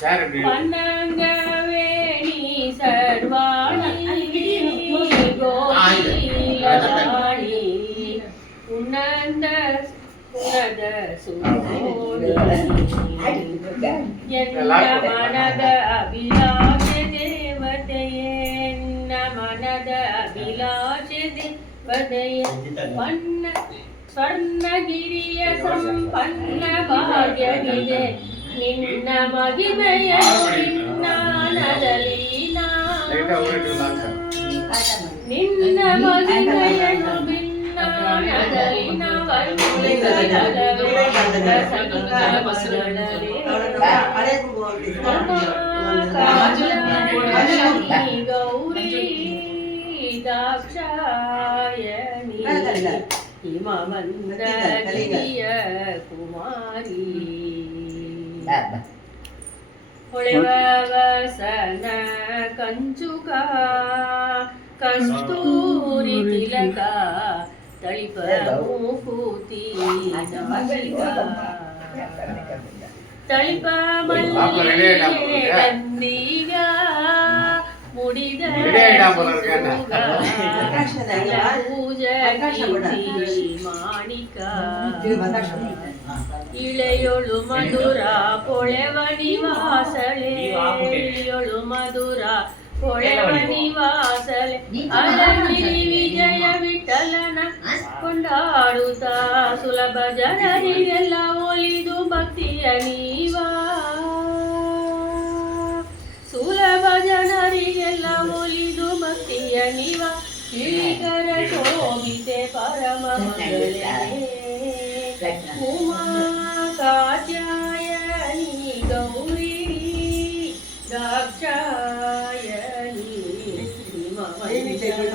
ಪನ್ನಂಗವೇಣಿ ಸರ್ವಾಣಿ ಗೋಪಿಲವಾಣಿ ಉನ್ನತ ಕುಲದ ಸುಮೋನಿ ಎನ್ನ ಮನದ ಅಭಿಲಾಷೆ ದೇವತೆಯೇ ಎನ್ನ ಮನದ ಅಭಿಲಾಷೆ ದೇವತೆಯೇ ಪನ್ನ ಸ್ವರ್ಣಗಿರಿಯ ಸಂಪನ್ನ ಭಾಗ್ಯವಿದೆ ನಿನ್ನ ಮಗಿಮೆಯ ವಿಜ್ಞಾನದಲ್ಲಿ ನಿನ್ನ ಮಗಿಮೆಯನ್ನು ವಿಜ್ಞಾನದಲ್ಲಿ ಗೌರಿ ದಾಕ್ಷಾಯಣಿ ಹಿಮವಂದಗಿರಿಯ ಕುಮಾರಿ ಹೊಳೆವಸನ ಕಂಚುಕ ಕಸ್ತೂರಿ ತಿಲಕ ತಳಿಪ ಮೂಕೂತಿ ತಳಿಪ ಮಲ್ಲಿಗೆ ಗಂಧಿಗ ಮುಡಿದ ಮಾಣಿಕ ಇಳೆಯೊಳು ಮಧುರ ಪೊಳೆವ ನಿವಾಸಳೆ ಇಳೆಯೊಳು ಮಧುರ ಪೊಳೆವ ನಿವಾಸಳೆ ಅಳಗಿರಿ ವಿಜಯ ವಿಠಲನ ಕೊಂಡಾಡುತ್ತ ಸುಲಭ ಜನರಿಗೆಲ್ಲ ಒಲಿದು ಭಕ್ತಿಯ ನೀವಾ ಸುಲಭ ಜನರಿಗೆಲ್ಲ ಒಲಿದು ಭಕ್ತಿಯ ನೀವ ಶ್ರೀಕರ ಶೋಭಿತೆ ಪರಮ ಮಂಗಳೇ ಉಮಾ ಕಾತ್ಯಾಯನಿ ಗೌರಿ ದಾಕ್ಷಾಯಣಿ ಹಿಮವಂದಗಿರಿಯ